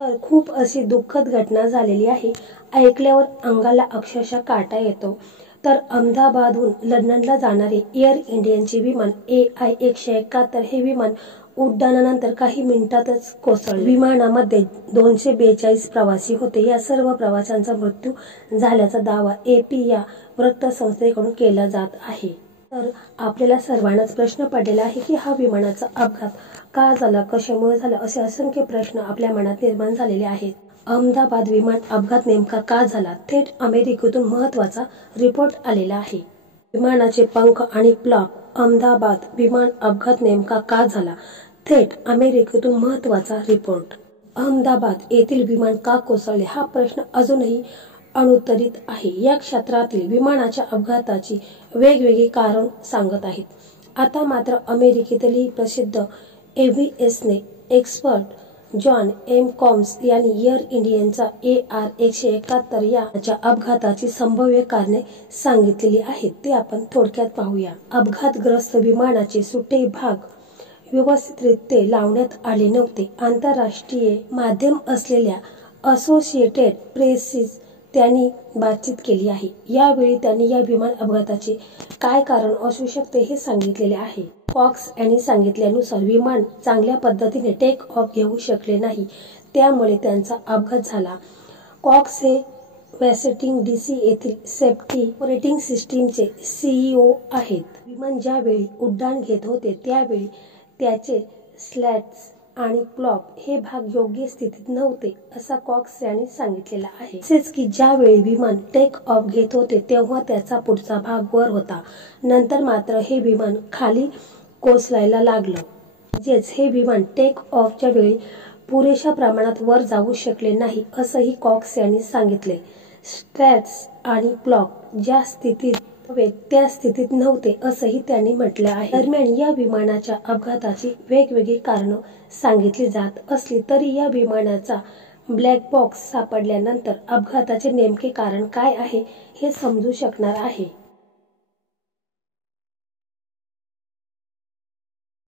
तर खूप अशी दुःखद घटना झालेली आहे। ऐकल्यावर अंगाला अक्षरशः काटा येतो। तर अहमदाबादहून लंडनला जाणारे एअर इंडियाचे विमान AI-171 हे विमान उड्डाणानंतर काही मिनिटातच कोसळले। विमानामध्ये 242 प्रवासी होते। या सर्व प्रवाशांचा मृत्यू झाल्याचा दावा AP या वृत्तसंस्थेकडून केला जात आहे। तर आपल्याला सर्वांनाच प्रश्न पडलेला आहे की हा विमानाचा अपघात का झाला, कशामुळे झाला, असे असंख्य प्रश्न आपल्या मनात निर्माण झालेले आहेत। अहमदाबाद विमान अपघात नेमका का झाला? थेट अमेरिकेतून महत्त्वाचा रिपोर्ट आलेला आहे। विमानाचे पंख आणि प्लॉप, अहमदाबाद विमान अपघात नेमका का झाला? थेट अमेरिकेतून महत्त्वाचा रिपोर्ट। अहमदाबाद येथील विमान का कोसळले हा प्रश्न अजूनही अनुत्तरित आहे। या क्षेत्रातील विमानाच्या अपघाताची वेगवेगळी कारण सांगत आहेत। आता मात्र अमेरिकेतील प्रसिद्ध एव्हिएशन एक्सपर्ट जॉन एम कॉम्स यांनी एअर इंडियाच्या AR-171 याच्या अपघाताची संभाव्य कारणे सांगितलेली आहेत। ते आपण थोडक्यात पाहूया। अपघातग्रस्त विमानाचे सुटे भाग व्यवस्थितरित्या लावण्यात आले नव्हते। आंतरराष्ट्रीय माध्यम असलेल्या असोसिएटेड प्रेसशी त्यांनी बातचीत केली आहे। यावेळी त्यांनी या विमान अपघाताचे काय कारण असू शकते हे सांगितलेले आहे। कॉक्स यांनी सांगितल्यानुसार विमान चांगल्या पद्धतीने टेक ऑफ घेऊ शकले नाही, त्यामुळे त्यांचा अपघात झाला। कॉक्स हे वॉशिंग्टन DC येथील सेफ्टी ऑपरेटिंग सिस्टीमचे CEO आहेत। विमान ज्यावेळी उड्डाण घेत होते त्यावेळी त्याचे स्लॅट्स आणि प्लॉप हे भाग योग्य स्थितीत नव्हते, असा कॉक्स यांनी सांगितलेला आहे। तसेच की ज्यावेळी विमान टेक ऑफ घेत होते तेव्हा त्याचा पुढचा भाग वर होता, नंतर मात्र हे विमान खाली कोसळायला लागलं। म्हणजेच हे विमान टेक ऑफच्या वेळी पुरेशा प्रमाणात वर जाऊ शकले नाही, असंही कॉक्स यांनी सांगितले। स्ट्रॅट्स आणि प्लॉप ज्या स्थितीत हवे त्या स्थितीत नव्हते, असंही त्यांनी म्हटलं आहे। दरम्यान या विमानाच्या अपघाताची वेगवेगळी कारणं सांगितली जात असली तरी या विमानाचा ब्लॅक बॉक्स सापडल्यानंतर अपघाताचे नेमके कारण काय आहे हे समजू शकणार आहे।